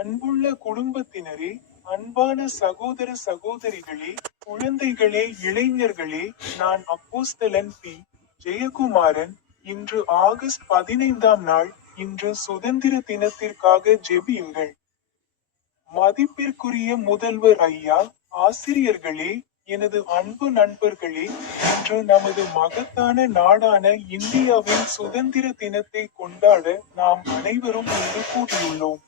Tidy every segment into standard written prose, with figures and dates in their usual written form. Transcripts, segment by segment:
அன்புள்ள குடும்பத்தினரே, அன்பான சகோதர சகோதரிகளே, குழந்தைகளே, இளைஞர்களே, நான் அப்போஸ்தலன் பி. ஜெயக்குமாரன். இன்று ஆகஸ்ட் 15ஆம் நாள். இன்று சுதந்திர தினத்திற்காக ஜெபியுங்கள். மதிப்பிற்குரிய முதல்வர் ஐயா, ஆசிரியர்களே, எனது அன்பு நண்பர்களே, இன்று நமது மகத்தான நாடான இந்தியாவின் சுதந்திர தினத்தை கொண்டாட நாம் அனைவரும் இங்கு கூடியுள்ளோம்.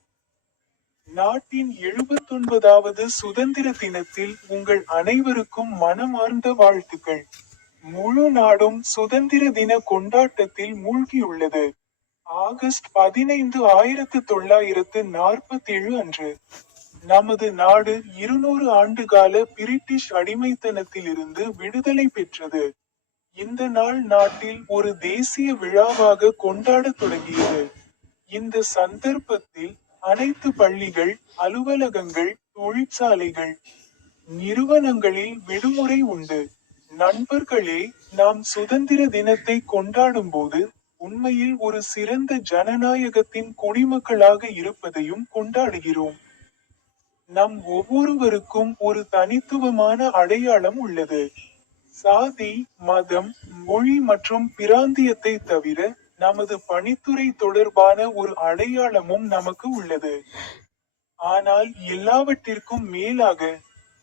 நாட்டின் 79வது சுதந்திர தினத்தில் உங்கள் அனைவருக்கும் மனமார்ந்த வாழ்த்துக்கள். முழு நாடும் சுதந்திர தின கொண்டாட்டத்தில் மூழ்கியுள்ளது. ஆகஸ்ட் 15 1947 அன்று நமது நாடு 200 ஆண்டுகால பிரிட்டிஷ் அடிமைத்தனத்திலிருந்து விடுதலை பெற்றது. இந்த நாள் நாட்டில் ஒரு தேசிய விழாவாக கொண்டாடத் தொடங்கியது. இந்த சந்தர்ப்பத்தில் அனைத்து பள்ளிகள், அலுவலகங்கள், தொழிற்சாலைகள், நிறுவனங்களில் விடுமுறை உண்டு. நண்பர்களே, நாம் சுதந்திர தினத்தை கொண்டாடும்போது உண்மையில் ஒரு சிறந்த ஜனநாயகத்தின் குடிமக்களாக இருப்பதையும் கொண்டாடுகிறோம். நம் ஒவ்வொருவருக்கும் ஒரு தனித்துவமான அடையாளம் உள்ளது. சாதி, மதம், மொழி மற்றும் பிராந்தியத்தை தவிர நமது பணித்துறை தொடர்பான ஒரு அடையாளமும் நமக்கு உள்ளது. ஆனால் எல்லாவற்றிற்கும் மேலாக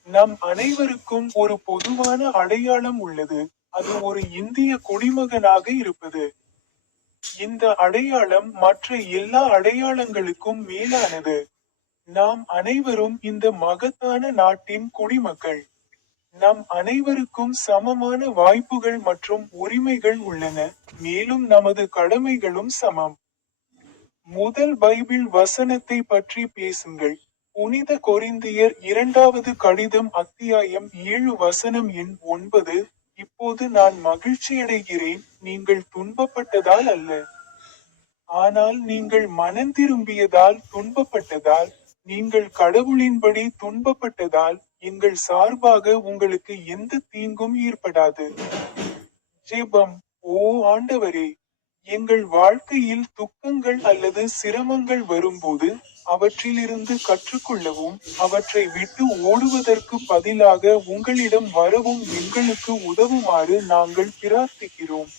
நம் அனைவருக்கும் ஒரு பொதுவான அடையாளம் உள்ளது. அது ஒரு இந்திய குடிமகனாக இருப்பது. இந்த அடையாளம் மற்ற எல்லா அடையாளங்களுக்கும் மேலானது. நாம் அனைவரும் இந்த மகத்தான நாட்டின் குடிமக்கள். நம் அனைவருக்கும் சமமான வாய்ப்புகள் மற்றும் உரிமைகள் உள்ளன, மேலும் நமது கடமைகளும் சமம். முதல் பைபிள் வசனத்தை பற்றி பேசுங்கள். புனித கொரிந்தியர் 2வது கடிதம் அத்தியாயம் 7 வசனம் எண் 9. இப்போது நான் மகிழ்ச்சியடைகிறேன், நீங்கள் துன்பப்பட்டதால் அல்ல, ஆனால் நீங்கள் மனந்திரும்பியதால் துன்பப்பட்டதால். நீங்கள் கடவுளின்படி துன்பப்பட்டதால் எங்கள் சார்பாக உங்களுக்கு எந்த தீங்கும் ஏற்படாது. ஜெபம். ஓ ஆண்டவரே, எங்கள் வாழ்க்கையில் துக்கங்கள் அல்லது சிரமங்கள் வரும்போது அவற்றிலிருந்து கற்றுக்கொள்ளவும் அவற்றை விட்டு ஓடுவதற்கு பதிலாக உங்களிடம் வரவும் எங்களுக்கு உதவுமாறு நாங்கள் பிரார்த்திக்கிறோம்.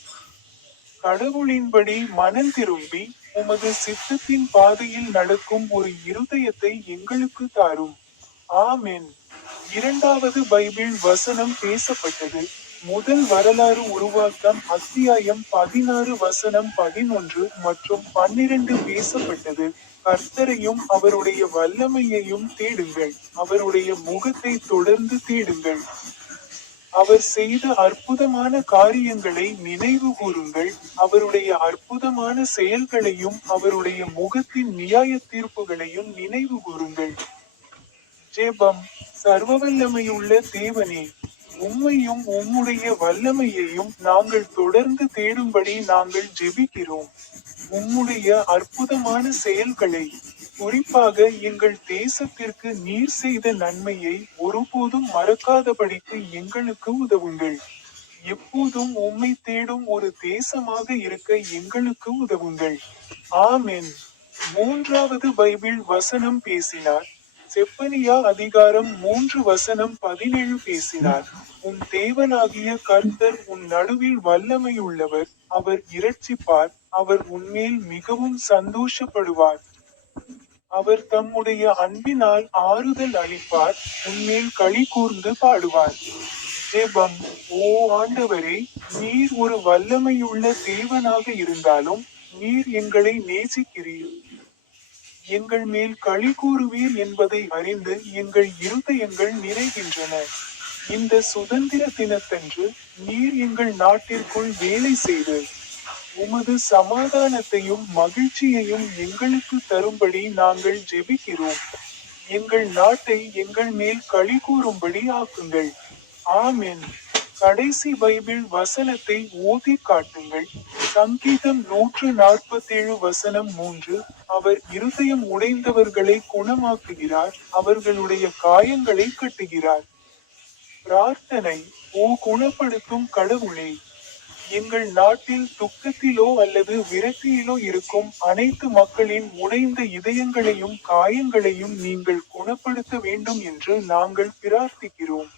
கடவுளின்படி மனம் திரும்பி உமது சித்தத்தின் பாதையில் நடக்கும் ஒரு இருதயத்தை எங்களுக்கு தாரும். ஆமென். 2வது பைபிள் வசனம் பேசப்பட்டது. முதல் வரலாறு உருவாக்கம் அத்தியாயம் 16 வசனம் 11 மற்றும் 12 பேசப்பட்டது. கர்த்தரையும் அவருடைய வல்லமையையும் தேடுங்கள், அவருடைய முகத்தை தொடர்ந்து தேடுங்கள். அவர் செய்த அற்புதமான காரியங்களை நினைவு கூறுங்கள், அவருடைய அற்புதமான செயல்களையும் அவருடைய முகத்தின் நியாய தீர்ப்புகளையும் நினைவு கூறுங்கள். ஜெபம். சர்வவல்லமையுள்ள தேவனே, உம்மையும் உம்முடைய வல்லமையையும் நாங்கள் தொடர்ந்து தேடும்படி நாங்கள் ஜெபிக்கிறோம். உம்முடைய அற்புதமான செயல்களை, குறிப்பாக எங்கள் தேசத்திற்கு நீர் செய்த நன்மையை ஒருபோதும் மறக்காதபடிக்கு எங்களுக்கு உதவுங்கள். எப்போதும் உம்மை தேடும் ஒரு தேசமாக இருக்க எங்களுக்கு உதவுங்கள். ஆமென். 3வது பைபிள் வசனம் பேசினார். செப்பனியா அதிகாரம் 3 வசனம் 17 பேசினார். உன் தேவனாகிய கர்த்தர் உன் நடுவில் வல்லமையுள்ளவர், அவர் இரட்சிப்பார், அவர் உன்மேல் மிகவும் சந்தோஷப்படுவார். அவர் தம்முடைய அன்பினால் ஆறுதல் அளிப்பார், உன்மேல் களி கூர்ந்து பாடுவார். ஜெபம். ஓ ஆண்டவரே, நீர் ஒரு வல்லமையுள்ள தேவனாக இருந்தாலும் நீர் எங்களை நேசிக்கிறீர். எங்கள் மேல் களி கூறுவீர் என்பதை அறிந்து எங்கள் இருதயங்கள் நிறைகின்றன. இந்த சுதந்திர தினத்தன்று நீர் எங்கள் நாட்டிற்குள் வேலை செய்து உமது சமாதானத்தையும் மகிழ்ச்சியையும் எங்களுக்கு தரும்படி நாங்கள் ஜெபிக்கிறோம். எங்கள் நாட்டை எங்கள் மேல் களி கூறும்படி ஆக்குங்கள். ஆமென். கடைசி பைபிள் வசனத்தை ஓதி காட்டுங்கள். சங்கீதம் 147 வசனம் 3. அவர் இருதயம் உடைந்தவர்களை குணமாக்குகிறார், அவர்களுடைய காயங்களை கட்டுகிறார். பிரார்த்தனை. ஓ குணப்படுத்தும் கடவுளே, எங்கள் நாட்டில் துக்கத்திலோ அல்லது விரக்தியிலோ இருக்கும் அனைத்து மக்களின் உடைந்த இதயங்களையும் காயங்களையும் நீங்கள் குணப்படுத்த வேண்டும் என்று நாங்கள் பிரார்த்திக்கிறோம்.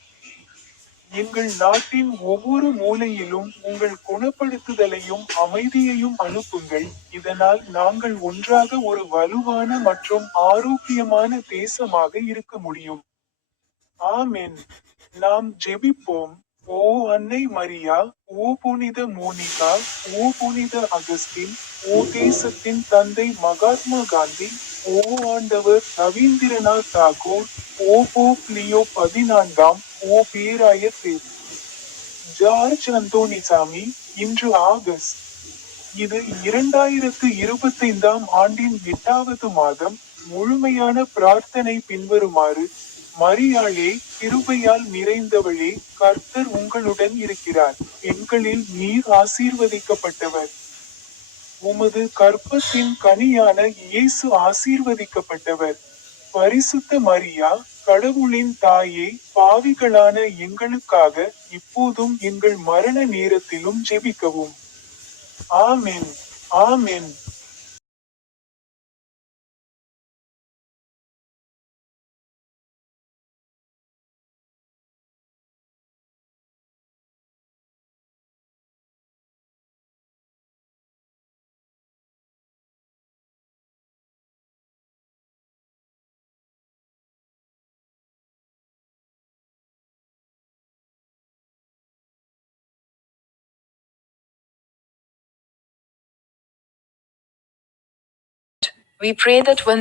எங்கள் நாட்டின் ஒவ்வொரு மூலையிலும் உங்கள் குணப்படுத்துதலையும் அமைதியையும் அனுப்புங்கள். இதனால் நாங்கள் ஒன்றாக ஒரு வலுவான மற்றும் ஆரோக்கியமான தேசமாக இருக்க முடியும். ஆமென். நாம் ஜெபிப்போம். ஓ அன்னை மரியா, ஓ புனித மோனிகா, ஓ புனித அகஸ்டின், ஓ தேசத்தின் தந்தை மகாத்மா காந்தி, ஓ ஆண்டவர் ரவீந்திரநாத் தாகூர், ஓ போப் லியோ 14, ஓ பேராயர் திரு. ஜார்ஜ் அந்தோணிசாமி. இன்று ஆகஸ்ட். இது 2025 ஆண்டின் 8வது மாதம். முழுமையான பிரார்த்தனை பின்வருமாறு. மரியாளே, கிருபையால் நிறைந்தவளே, கர்த்தர் உங்களுடன் இருக்கிறார். பெண்களில் நீர் ஆசீர்வதிக்கப்பட்டவர். உமது கர்ப்பத்தின் கனியான இயேசு ஆசீர்வதிக்கப்பட்டவர். பரிசுத்த மரியா, கடவுளின் தாயே, பாவிகளான எங்களுக்காக இப்போதும் எங்கள் மரண நேரத்திலும் ஜெபிக்கவும். ஆமென். ஆமென். We pray that once